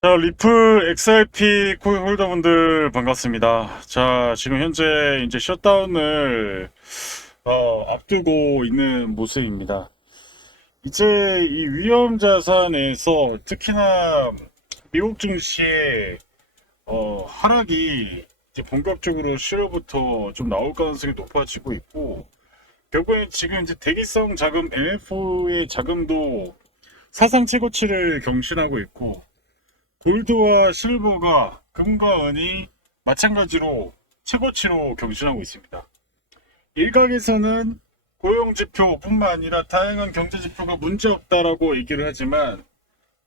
자, 리플 XRP 코인 홀더분들 반갑습니다. 자, 지금 현재 이제 셧다운을 앞두고 있는 모습입니다. 이제 이 위험 자산에서 특히나 미국 증시의 하락이 이제 본격적으로 10월부터 좀 나올 가능성이 높아지고 있고, 결국엔 지금 이제 대기성 자금 MF의 자금도 사상 최고치를 경신하고 있고, 골드와 실버가 금과 은이 마찬가지로 최고치로 경신하고 있습니다. 일각에서는 고용지표뿐만 아니라 다양한 경제지표가 문제없다라고 얘기를 하지만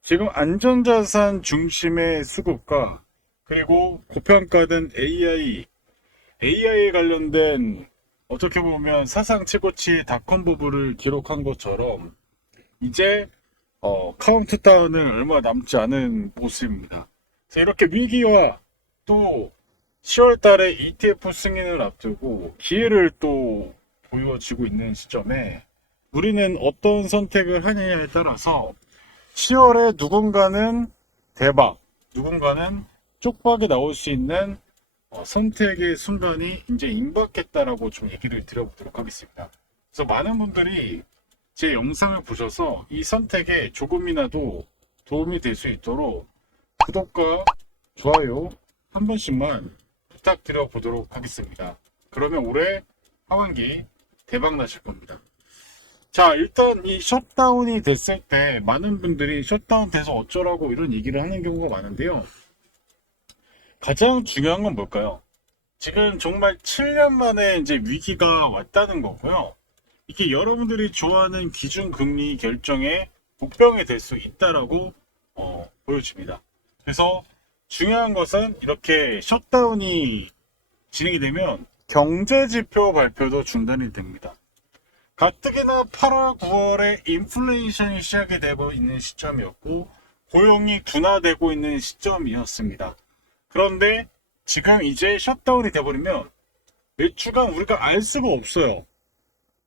지금 안전자산 중심의 수급과 그리고 고평가된 AI에 관련된 어떻게 보면 사상 최고치 닷컴 버블을 기록한 것처럼 이제 카운트다운은 얼마 남지 않은 모습입니다. 그래서 이렇게 위기와 또 10월 달에 ETF 승인을 앞두고 기회를 또 보여지고 있는 시점에 우리는 어떤 선택을 하느냐에 따라서 10월에 누군가는 대박, 누군가는 쪽박에 나올 수 있는 선택의 순간이 이제 임박했다라고 좀 얘기를 드려보도록 하겠습니다. 그래서 많은 분들이 제 영상을 보셔서 이 선택에 조금이라도 도움이 될 수 있도록 구독과 좋아요 한 번씩만 부탁드려 보도록 하겠습니다. 그러면 올해 하반기 대박 나실 겁니다. 자, 일단 이 셧다운이 됐을 때 많은 분들이 셧다운 돼서 어쩌라고 이런 얘기를 하는 경우가 많은데요. 가장 중요한 건 뭘까요? 지금 정말 7년 만에 이제 위기가 왔다는 거고요. 이게 여러분들이 좋아하는 기준금리 결정의 복병이 될 수 있다라고 보여집니다. 그래서 중요한 것은 이렇게 셧다운이 진행이 되면 경제지표 발표도 중단이 됩니다. 가뜩이나 8월, 9월에 인플레이션이 시작이 되고 있는 시점이었고 고용이 둔화되고 있는 시점이었습니다. 그런데 지금 이제 셧다운이 돼버리면 몇 주간 우리가 알 수가 없어요.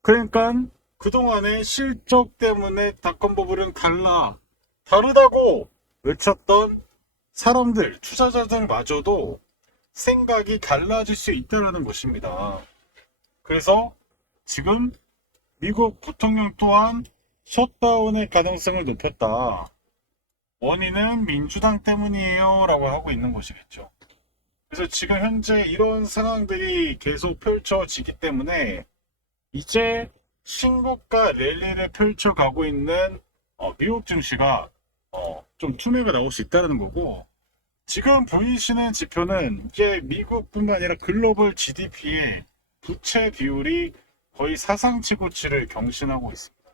그러니까 그동안의 실적 때문에 닷컴 버블은 다르다고 외쳤던 사람들, 투자자들마저도 생각이 달라질 수 있다는 것입니다. 그래서 지금 미국 부통령 또한 셧다운의 가능성을 높였다. 원인은 민주당 때문이에요 라고 하고 있는 것이겠죠. 그래서 지금 현재 이런 상황들이 계속 펼쳐지기 때문에 이제 신고가 랠리를 펼쳐가고 있는 미국 증시가 좀 투매가 나올 수 있다는 거고, 지금 보이시는 지표는 이제 미국뿐만 아니라 글로벌 GDP의 부채 비율이 거의 사상 최고치를 경신하고 있습니다.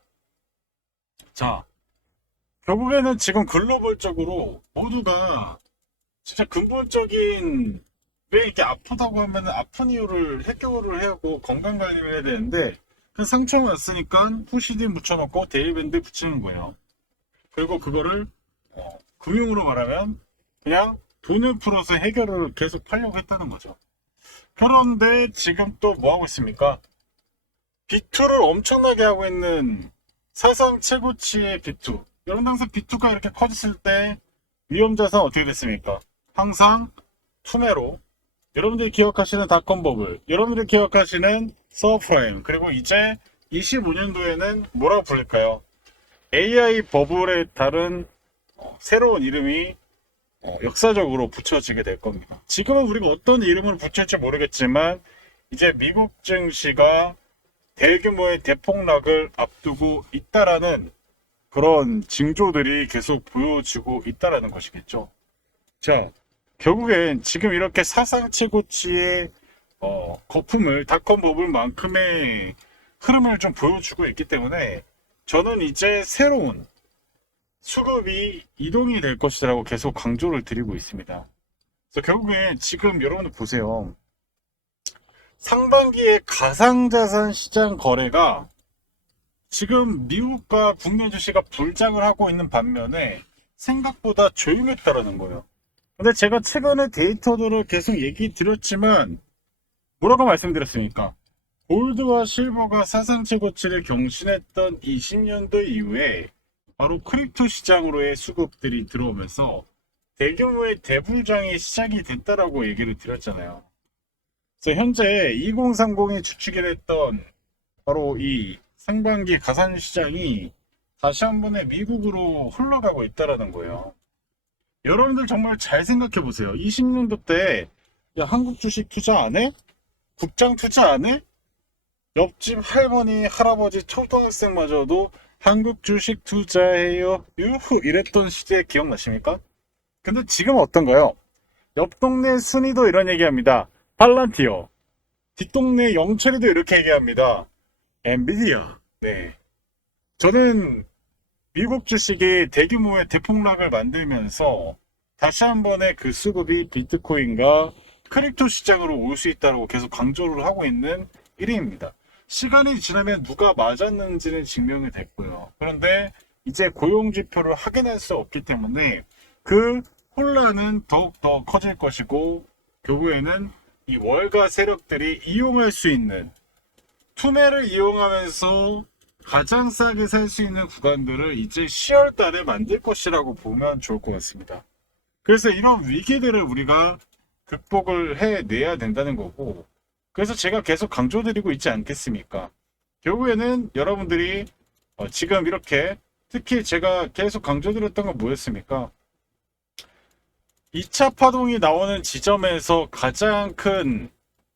자, 결국에는 지금 글로벌적으로 모두가 진짜 근본적인, 왜 이렇게 아프다고 하면 아픈 이유를 해결을 하고 건강 관리를 해야 되는데, 그 상처가 왔으니까 후시딘 붙여놓고 데일밴드 붙이는 거예요. 그리고 그거를 금융으로 말하면 그냥 돈을 풀어서 해결을 계속 하려고 했다는 거죠. 그런데 지금 또 뭐 하고 있습니까? 비투를 엄청나게 하고 있는 사상 최고치의 비투. 여러분 항상 비투가 이렇게 커졌을 때 위험자산 어떻게 됐습니까? 항상 투매로. 여러분들이 기억하시는 닷컴 버블, 여러분들이 기억하시는 서프라임, 그리고 이제 25년도에는 뭐라고 부를까요? AI 버블에 따른 새로운 이름이 역사적으로 붙여지게 될 겁니다. 지금은 우리가 어떤 이름을 붙일지 모르겠지만 이제 미국 증시가 대규모의 대폭락을 앞두고 있다라는 그런 징조들이 계속 보여지고 있다라는 것이겠죠. 자, 결국엔 지금 이렇게 사상 최고치의 거품을 닷컴 버블만큼의 흐름을 좀 보여주고 있기 때문에 저는 이제 새로운 수급이 이동이 될 것이라고 계속 강조를 드리고 있습니다. 그래서 결국엔 지금 여러분들 보세요. 상반기에 가상자산 시장 거래가 지금 미국과 국내 주식가 불장을 하고 있는 반면에 생각보다 조용했다라는 거예요. 근데 제가 최근에 데이터들을 계속 얘기 드렸지만 뭐라고 말씀드렸습니까? 골드와 실버가 사상 최고치를 경신했던 20년도 이후에 바로 크립토 시장으로의 수급들이 들어오면서 대규모의 대불장이 시작이 됐다라고 얘기를 드렸잖아요. 그래서 현재 2030이 주축을 했던 바로 이 상반기 가산시장이 다시 한 번에 미국으로 흘러가고 있다라는 거예요. 여러분들 정말 잘 생각해 보세요. 20년도 때 야, 한국 주식 투자 안 해? 국장 투자 안 해? 옆집 할머니, 할아버지, 초등학생마저도 한국 주식 투자해요. 유후 이랬던 시대 기억나십니까? 근데 지금 어떤가요? 옆 동네 순이도 이런 얘기합니다. 팔란티어. 뒷동네 영철이도 이렇게 얘기합니다. 엔비디아. 네. 저는 미국 주식이 대규모의 대폭락을 만들면서 다시 한 번의 그 수급이 비트코인과 크립토 시장으로 올 수 있다고 계속 강조를 하고 있는 1위입니다. 시간이 지나면 누가 맞았는지는 증명이 됐고요. 그런데 이제 고용지표를 확인할 수 없기 때문에 그 혼란은 더욱더 커질 것이고, 결국에는 이 월가 세력들이 이용할 수 있는, 투매를 이용하면서 가장 싸게 살 수 있는 구간들을 이제 10월 달에 만들 것이라고 보면 좋을 것 같습니다. 그래서 이런 위기들을 우리가 극복을 해내야 된다는 거고, 그래서 제가 계속 강조드리고 있지 않겠습니까? 결국에는 여러분들이 지금 이렇게, 특히 제가 계속 강조드렸던 건 뭐였습니까? 2차 파동이 나오는 지점에서 가장 큰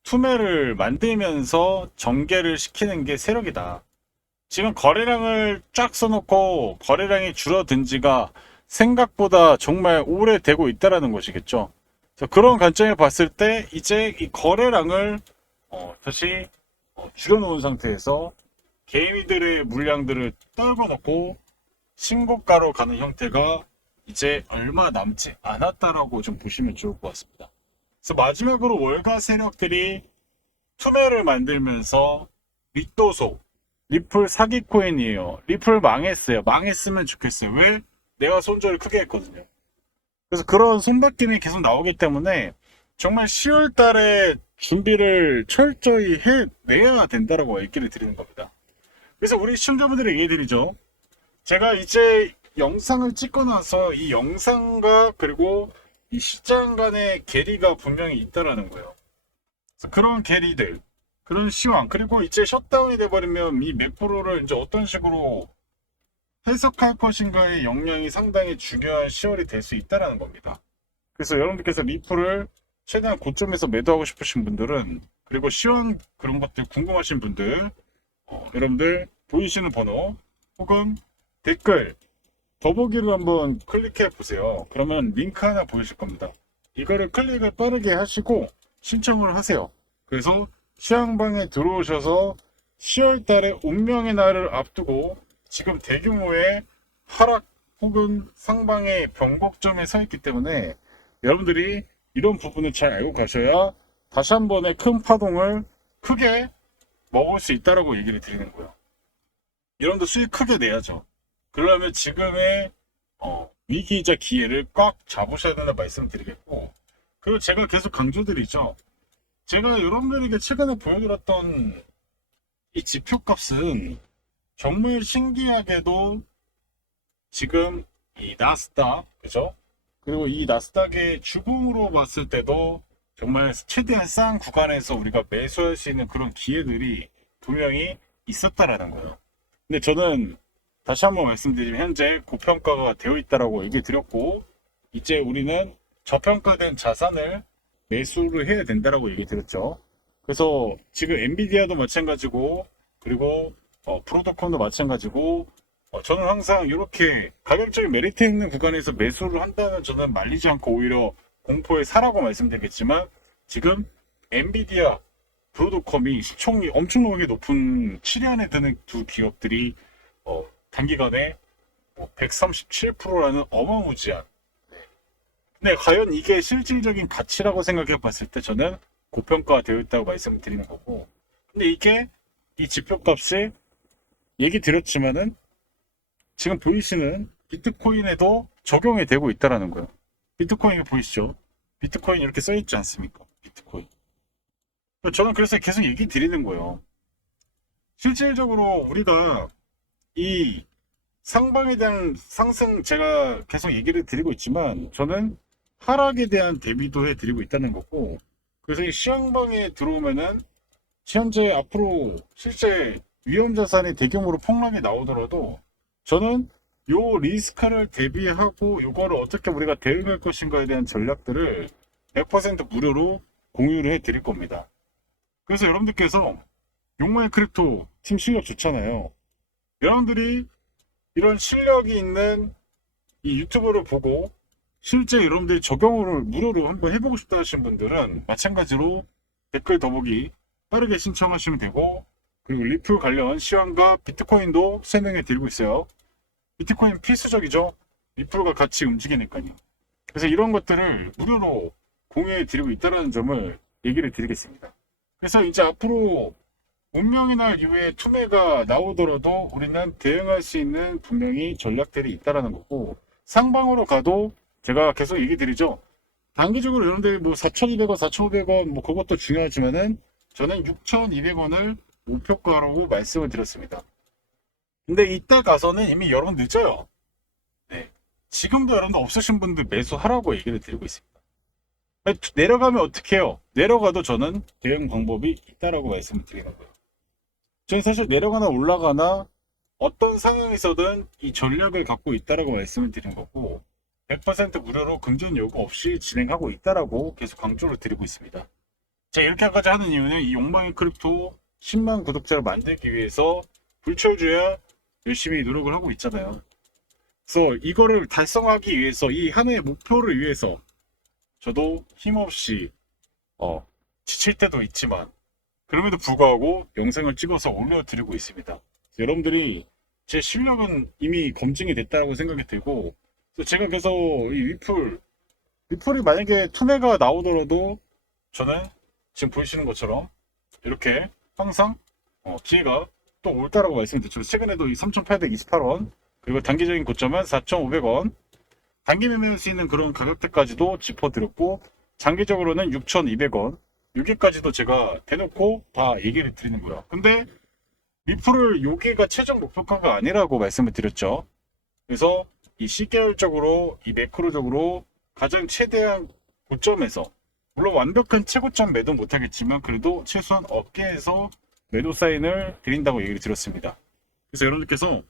투매를 만들면서 전개를 시키는 게 세력이다. 지금 거래량을 쫙 써놓고 거래량이 줄어든 지가 생각보다 정말 오래되고 있다는 것이겠죠. 그래서 그런 관점에 봤을 때 이제 이 거래량을 다시 줄여놓은 상태에서 개미들의 물량들을 떨궈놓고 신고가로 가는 형태가 이제 얼마 남지 않았다라고 좀 보시면 좋을 것 같습니다. 그래서 마지막으로 월가 세력들이 투매를 만들면서 리또소, 리플 사기 코인이에요. 리플 망했어요. 망했으면 좋겠어요. 왜? 내가 손절을 크게 했거든요. 그래서 그런 손바뀜이 계속 나오기 때문에 정말 10월 달에 준비를 철저히 해내야 된다라고 얘기를 드리는 겁니다. 그래서 우리 시청자분들에게 얘기 드리죠. 제가 이제 영상을 찍고 나서 이 영상과 그리고 이 시장 간의 괴리가 분명히 있다라는 거예요. 그래서 그런 괴리들, 그런 시황, 그리고 이제 셧다운이 돼버리면 이 매크로를 이제 어떤 식으로 해석할 것인가의 역량이 상당히 중요한 시월이 될 수 있다는 겁니다. 그래서 여러분들께서 리플을 최대한 고점에서 매도하고 싶으신 분들은, 그리고 시황 그런 것들 궁금하신 분들, 여러분들 보이시는 번호 혹은 댓글 더보기를 한번 클릭해 보세요. 그러면 링크 하나 보이실 겁니다. 이거를 클릭을 빠르게 하시고 신청을 하세요. 그래서 시황방에 들어오셔서 10월 달에 운명의 날을 앞두고 지금 대규모의 하락 혹은 상방의 변곡점에 서 있기 때문에 여러분들이 이런 부분을 잘 알고 가셔야 다시 한 번의 큰 파동을 크게 먹을 수 있다라고 얘기를 드리는 거예요. 여러분들 수익 크게 내야죠. 그러려면 지금의 위기이자 기회를 꽉 잡으셔야 된다는 말씀을 드리겠고, 그리고 제가 계속 강조드리죠. 제가 여러분들에게 최근에 보여드렸던 이 지표값은 정말 신기하게도 지금 이 나스닥, 그죠? 그리고 이 나스닥의 주봉으로 봤을 때도 정말 최대한 싼 구간에서 우리가 매수할 수 있는 그런 기회들이 분명히 있었다라는 거예요. 근데 저는 다시 한번 말씀드리면 현재 고평가가 되어 있다라고 얘기 드렸고, 이제 우리는 저평가된 자산을 매수를 해야 된다라고 얘기 드렸죠. 그래서 지금 엔비디아도 마찬가지고, 그리고 브로드컴도 마찬가지고, 저는 항상 이렇게 가격적인 메리트 있는 구간에서 매수를 한다면 저는 말리지 않고 오히려 공포에 사라고 말씀드리겠지만, 지금 엔비디아, 브로드컴이 시총이 엄청나게 높은 7위안에 드는 두 기업들이 단기간에 137%라는 어마무지한. 근데 과연 이게 실질적인 가치라고 생각해 봤을 때 저는 고평가되어 있다고 말씀을 드리는 거고, 근데 이게 이 지표값이 얘기 드렸지만은 지금 보이시는 비트코인에도 적용이 되고 있다라는 거예요. 비트코인 보이시죠? 비트코인 이렇게 써있지 않습니까? 비트코인. 저는 그래서 계속 얘기 드리는 거예요. 실질적으로 우리가 이 상방에 대한 상승, 제가 계속 얘기를 드리고 있지만 저는 하락에 대한 대비도 해드리고 있다는 거고, 그래서 이 시황방에 들어오면은 현재 앞으로 실제 위험자산이 대규모로 폭락이 나오더라도 저는 요 리스크를 대비하고 요거를 어떻게 우리가 대응할 것인가에 대한 전략들을 100% 무료로 공유를 해드릴 겁니다. 그래서 여러분들께서 용마의 크립토 팀 실력 좋잖아요. 여러분들이 이런 실력이 있는 이 유튜브를 보고 실제 여러분들이 적용을 무료로 한번 해보고 싶다 하시는 분들은 마찬가지로 댓글 더보기 빠르게 신청하시면 되고, 그리고 리플 관련 시황과 비트코인도 설명해 드리고 있어요. 비트코인 필수적이죠. 리플과 같이 움직이니까요. 그래서 이런 것들을 무료로 공유해 드리고 있다는 점을 얘기를 드리겠습니다. 그래서 이제 앞으로 운명의 날 이후에 투매가 나오더라도 우리는 대응할 수 있는 분명히 전략들이 있다는 거고, 상방으로 가도 제가 계속 얘기 드리죠. 단기적으로 여러분들 뭐 4,200원, 4,500원 뭐 그것도 중요하지만은 저는 6,200원을 목표가라고 말씀을 드렸습니다. 근데 이때 가서는 이미 여러분 늦어요. 네. 지금도 여러분들 없으신 분들 매수하라고 얘기를 드리고 있습니다. 내려가면 어떻게 해요? 내려가도 저는 대응 방법이 있다라고 말씀을 드리는 거예요. 저는 사실 내려가나 올라가나 어떤 상황에서든 이 전략을 갖고 있다라고 말씀을 드린 거고, 100% 무료로 금전 요구 없이 진행하고 있다라고 계속 강조를 드리고 있습니다. 자, 이렇게까지 하는 이유는 이 욕망의 크립토 10만 구독자를 만들기 위해서 불철주야 열심히 노력을 하고 있잖아요. 그래서 이거를 달성하기 위해서, 이 하나의 목표를 위해서 저도 힘없이 지칠 때도 있지만 그럼에도 불구하고 영상을 찍어서 올려드리고 있습니다. 여러분들이 제 실력은 이미 검증이 됐다고 생각이 들고, 제가 계속 이 리플이 만약에 투매가 나오더라도 저는 지금 보이시는 것처럼 이렇게 항상 기회가 또 올 거라고 말씀드렸죠. 최근에도 이 3,828원, 그리고 단기적인 고점은 4,500원, 단기 매매할 수 있는 그런 가격대까지도 짚어드렸고, 장기적으로는 6,200원, 여기까지도 제가 대놓고 다 얘기를 드리는 거예요. 근데 리플을 여기가 최종 목표가가 아니라고 말씀을 드렸죠. 그래서 이 시계열적으로, 이 매크로적으로 가장 최대한 고점에서, 물론 완벽한 최고점 매도 못하겠지만 그래도 최소한 어깨에서 매도 사인을 드린다고 얘기를 드렸습니다. 그래서 여러분들께서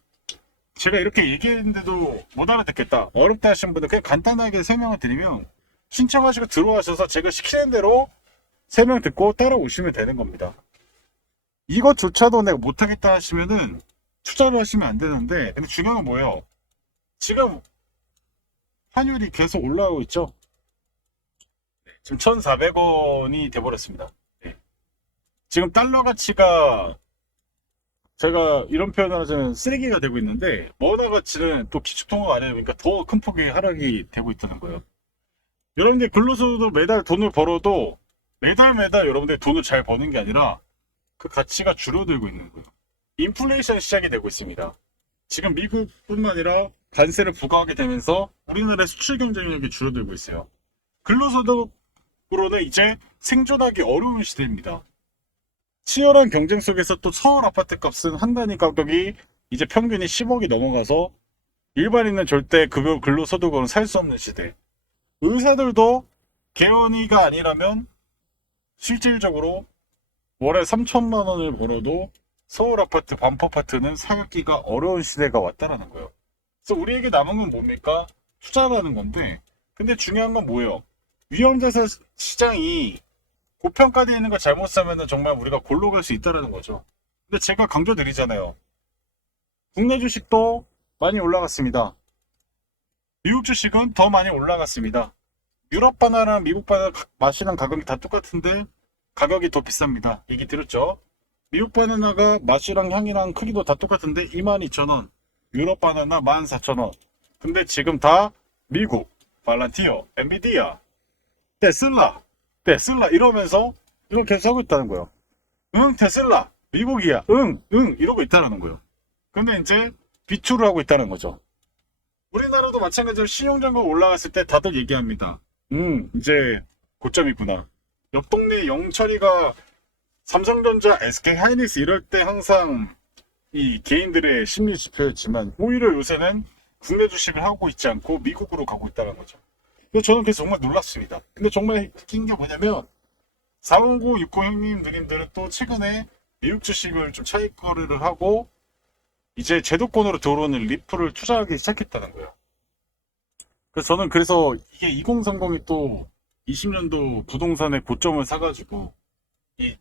제가 이렇게 얘기했는데도 못 알아듣겠다, 어렵다 하시는 분들 그냥 간단하게 설명을 드리면 신청하시고 들어와셔서 제가 시키는 대로 설명 듣고 따라오시면 되는 겁니다. 이것조차도 내가 못하겠다 하시면은 투자를 하시면 안 되는데, 근데 중요한 건 뭐예요? 지금 환율이 계속 올라오고 있죠. 지금 1,400원이 돼버렸습니다. 네. 지금 달러 가치가, 제가 이런 표현을 하자면 쓰레기가 되고 있는데, 원화 가치는 또 기축통화가 아니니까 그러니까 더 큰 폭의 하락이 되고 있다는 거예요. 여러분들 근로소득으로 매달 돈을 벌어도 매달 여러분들 돈을 잘 버는 게 아니라 그 가치가 줄어들고 있는 거예요. 인플레이션 시작이 되고 있습니다. 지금 미국뿐만 아니라 관세를 부과하게 되면서 우리나라의 수출 경쟁력이 줄어들고 있어요. 근로소득으로는 이제 생존하기 어려운 시대입니다. 치열한 경쟁 속에서 또 서울 아파트 값은 한 단위 가격이 이제 평균이 10억이 넘어가서 일반인은 절대 급여 근로소득으로는 살 수 없는 시대. 의사들도 개원이가 아니라면 실질적으로 월에 3천만 원을 벌어도 서울 아파트, 반포 아파트는 살기가 어려운 시대가 왔다라는 거예요. 그래서 우리에게 남은 건 뭡니까? 투자라는 건데, 근데 중요한 건 뭐예요? 위험자산 시장이 고평가되어 있는 거 잘못 사면은 정말 우리가 골로 갈 수 있다는 거죠. 근데 제가 강조드리잖아요. 국내 주식도 많이 올라갔습니다. 미국 주식은 더 많이 올라갔습니다. 유럽 바나나랑 미국 바나나 마시는 가격이 다 똑같은데 가격이 더 비쌉니다. 얘기 들었죠? 미국 바나나가 맛이랑 향이랑 크기도 다 똑같은데 22,000원, 유럽 바나나 14,000원. 근데 지금 다 미국, 발란티어, 엔비디아, 테슬라 이러면서 이걸 계속 하고 있다는 거예요. 응, 테슬라, 미국이야. 응, 이러고 있다는 거예요. 근데 이제 비투를 하고 있다는 거죠. 우리나라도 마찬가지로 신용잔고 올라갔을 때 다들 얘기합니다. 이제 고점이구나. 옆 동네 영철이가 삼성전자, SK 하이닉스 이럴 때 항상 이 개인들의 심리 지표였지만 오히려 요새는 국내 주식을 하고 있지 않고 미국으로 가고 있다는 거죠. 그래서 저는 그래서 정말 놀랐습니다. 근데 정말 웃긴 게 뭐냐면 409, 60 형님 누님들은 또 최근에 미국 주식을 좀 차익 거래를 하고 이제 제도권으로 들어오는 리플을 투자하기 시작했다는 거예요. 그래서 저는 그래서 이게 2030이 또 20년도 부동산의 고점을 사가지고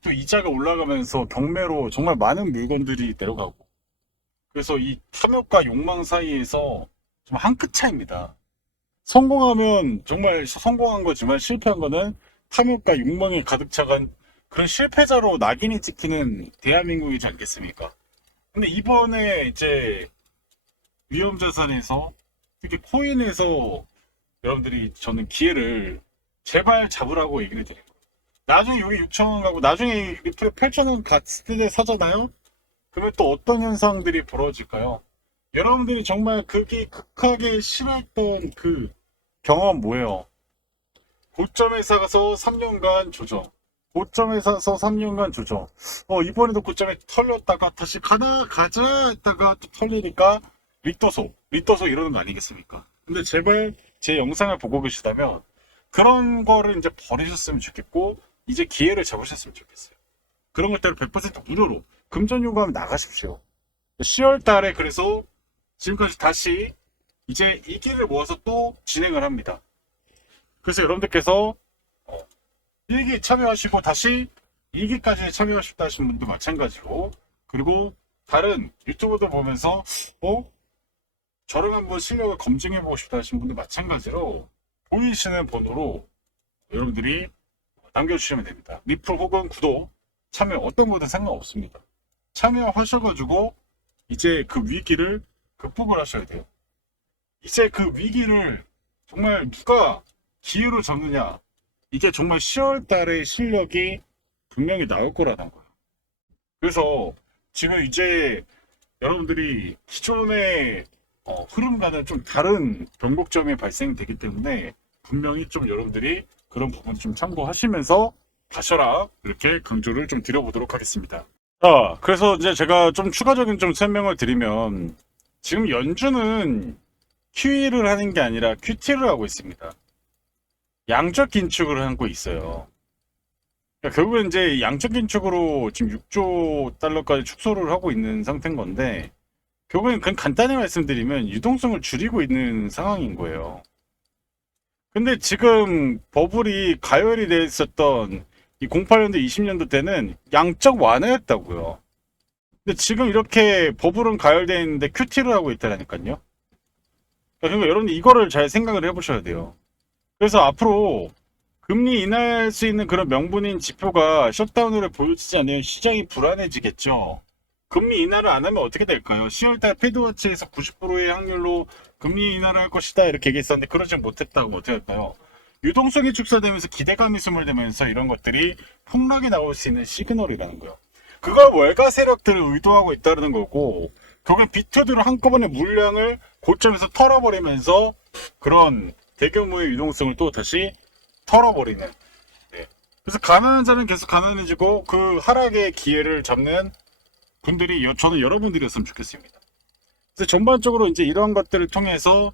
또 이자가 올라가면서 경매로 정말 많은 물건들이 내려가고 그래서 이 탐욕과 욕망 사이에서 좀 한 끗 차이입니다. 성공하면 정말 성공한 거지만 실패한 거는 탐욕과 욕망에 가득 차간 그런 실패자로 낙인이 찍히는 대한민국이지 않겠습니까? 근데 이번에 이제 위험자산에서 특히 코인에서 여러분들이 저는 기회를 제발 잡으라고 얘기를 드립니다. 나중에 여기 6,000원 가고 나중에 리플에 8,000원 갔을 때 사잖아요? 그러면 또 어떤 현상들이 벌어질까요? 여러분들이 정말 그게 극하게 싫어했던 그 경험 뭐예요? 고점에 사서 3년간 조정. 고점에 사서 3년간 조정. 이번에도 고점에 털렸다가 다시 가자 했다가 또 털리니까 리또소 이러는 거 아니겠습니까? 근데 제발 제 영상을 보고 계시다면 그런 거를 이제 버리셨으면 좋겠고 이제 기회를 잡으셨으면 좋겠어요. 그런 것들을 100% 무료로 금전 요구하면 나가십시오. 10월 달에 그래서 지금까지 다시 이제 이 기를 모아서 또 진행을 합니다. 그래서 여러분들께서 1기 참여하시고 다시 2기까지 참여하고 싶다 하시는 분도 마찬가지고 그리고 다른 유튜버들 보면서 저랑 한번 실력을 검증해보고 싶다 하시는 분도 마찬가지로 보이시는 번호로 여러분들이 남겨주시면 됩니다. 리플 혹은 구독 참여 어떤 거든 상관없습니다. 참여하셔가지고 이제 그 위기를 극복을 하셔야 돼요. 이제 그 위기를 정말 누가 기회로 잡느냐 이게 정말 10월 달에 실력이 분명히 나올 거라는 거예요. 그래서 지금 이제 여러분들이 기존의 흐름과는 좀 다른 변곡점이 발생되기 때문에 분명히 좀 여러분들이 그런 부분 좀 참고하시면서 가셔라 이렇게 강조를 좀 드려보도록 하겠습니다. 자, 그래서 이제 제가 좀 추가적인 좀 설명을 드리면 지금 연준은 QE를 하는 게 아니라 QT를 하고 있습니다. 양적 긴축을 하고 있어요. 그러니까 결국은 이제 양적 긴축으로 지금 6조 달러까지 축소를 하고 있는 상태인 건데 결국엔 그냥 간단히 말씀드리면 유동성을 줄이고 있는 상황인 거예요. 근데 지금 버블이 가열이 돼 있었던 이 08년도 20년도 때는 양적 완화였다고요. 근데 지금 이렇게 버블은 가열되어 있는데 QT를 하고 있다니까요. 그러니까 여러분들 이거를 잘 생각을 해보셔야 돼요. 그래서 앞으로 금리 인하할 수 있는 그런 명분인 지표가 셧다운으로 보여지지 않으면 시장이 불안해지겠죠. 금리 인하를 안 하면 어떻게 될까요? 10월달 패드워치에서 90%의 확률로 금리 인하를 할 것이다 이렇게 얘기했었는데 그러지 못했다고 어떻게 할까요? 유동성이 축소되면서 기대감이 스물되면서 이런 것들이 폭락이 나올 수 있는 시그널이라는 거예요. 그걸 월가 세력들을 의도하고 있다는 거고 결국엔 비트들을 한꺼번에 물량을 고점에서 털어버리면서 그런 대규모의 유동성을 또 다시 털어버리는. 네. 그래서 가난한 자는 계속 가난해지고 그 하락의 기회를 잡는 분들이 저는 여러분들이었으면 좋겠습니다. 그래서 전반적으로 이제 이런 것들을 통해서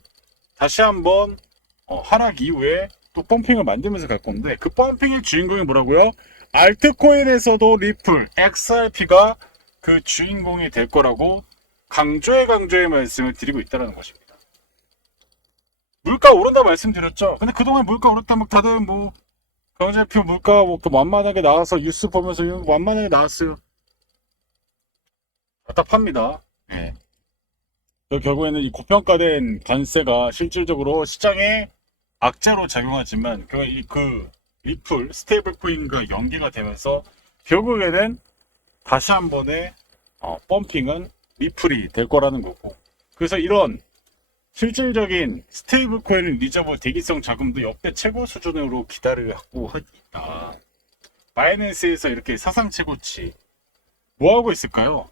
다시 한번 하락 이후에 또 펌핑을 만들면서 갈 건데 그 펌핑의 주인공이 뭐라고요? 알트코인에서도 리플, XRP가 그 주인공이 될 거라고 강조의 말씀을 드리고 있다는 것입니다. 물가 오른다 말씀드렸죠. 근데 그동안 물가 오른다 막 다들 뭐 경제표 물가 뭐 만만하게 나와서 뉴스 보면서 만만하게 나왔어요. 답답합니다. 네. 결국에는 이 고평가된 관세가 실질적으로 시장에 악재로 작용하지만 그 리플 스테이블 코인과 연계가 되면서 결국에는 다시 한 번의 펌핑은 리플이 될 거라는 거고 그래서 이런 실질적인 스테이블 코인 리저브 대기성 자금도 역대 최고 수준으로 기다리고 있다. 바이낸스에서 이렇게 사상 최고치 뭐 하고 있을까요?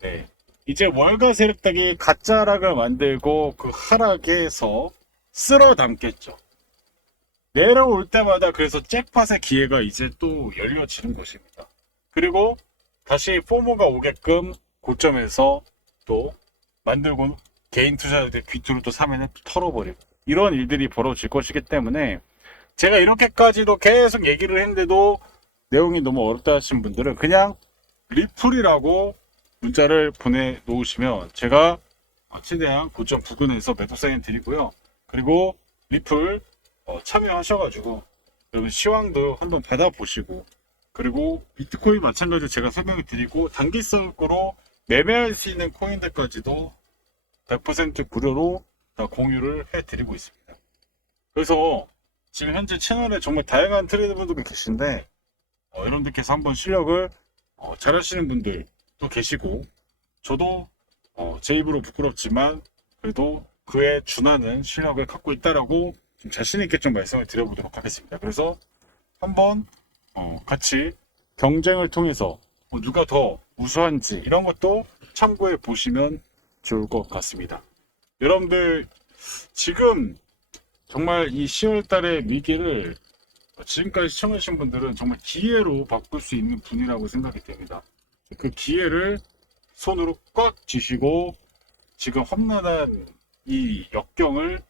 네. 이제 월가 세력들이 가짜락을 만들고 그 하락에서 쓸어 담겠죠. 내려올 때마다 그래서 잭팟의 기회가 이제 또 열려지는 것입니다. 그리고 다시 포모가 오게끔 고점에서 또 만들고 개인 투자자들 귀뚜로 또 사면은 털어버리고 이런 일들이 벌어질 것이기 때문에 제가 이렇게까지도 계속 얘기를 했는데도 내용이 너무 어렵다 하신 분들은 그냥 리플이라고 문자를 보내놓으시면 제가 최대한 고점 부근에서 매도 사인 드리고요. 그리고 리플 참여하셔가지고 여러분 시황도 한번 받아보시고, 그리고 비트코인 마찬가지로 제가 설명을 드리고 단기성으로 매매할 수 있는 코인들까지도 100% 무료로 다 공유를 해드리고 있습니다. 그래서 지금 현재 채널에 정말 다양한 트레이더분들이 계신데 여러분들께서 한번 실력을 잘하시는 분들도 계시고, 저도 제 입으로 부끄럽지만 그래도 그에 준하는 실력을 갖고 있다라고 좀 자신 있게 좀 말씀을 드려보도록 하겠습니다. 그래서 한번 같이 경쟁을 통해서 누가 더 우수한지 이런 것도 참고해 보시면 좋을 것 같습니다. 여러분들 지금 정말 이 10월 달의 위기를 지금까지 시청하신 분들은 정말 기회로 바꿀 수 있는 분이라고 생각이 됩니다. 그 기회를 손으로 꽉 쥐시고 지금 험난한 이 역경을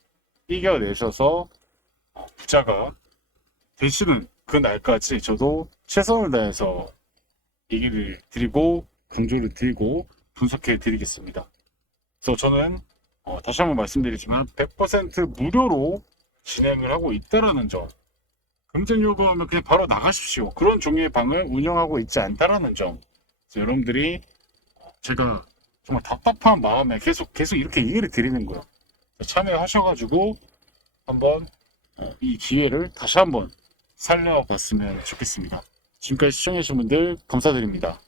이겨내셔서 부자가 되시는 그 날까지 저도 최선을 다해서 얘기를 드리고 강조를 드리고 분석해 드리겠습니다. 그래서 저는 다시 한번 말씀드리지만 100% 무료로 진행을 하고 있다라는 점, 경쟁 요구하면 그냥 바로 나가십시오. 그런 종류의 방을 운영하고 있지 않다라는 점. 그래서 여러분들이 제가 정말 답답한 마음에 계속 이렇게 얘기를 드리는 거예요. 참여하셔가지고 한번 이 기회를 다시 한번 살려봤으면 좋겠습니다. 지금까지 시청해주신 분들 감사드립니다.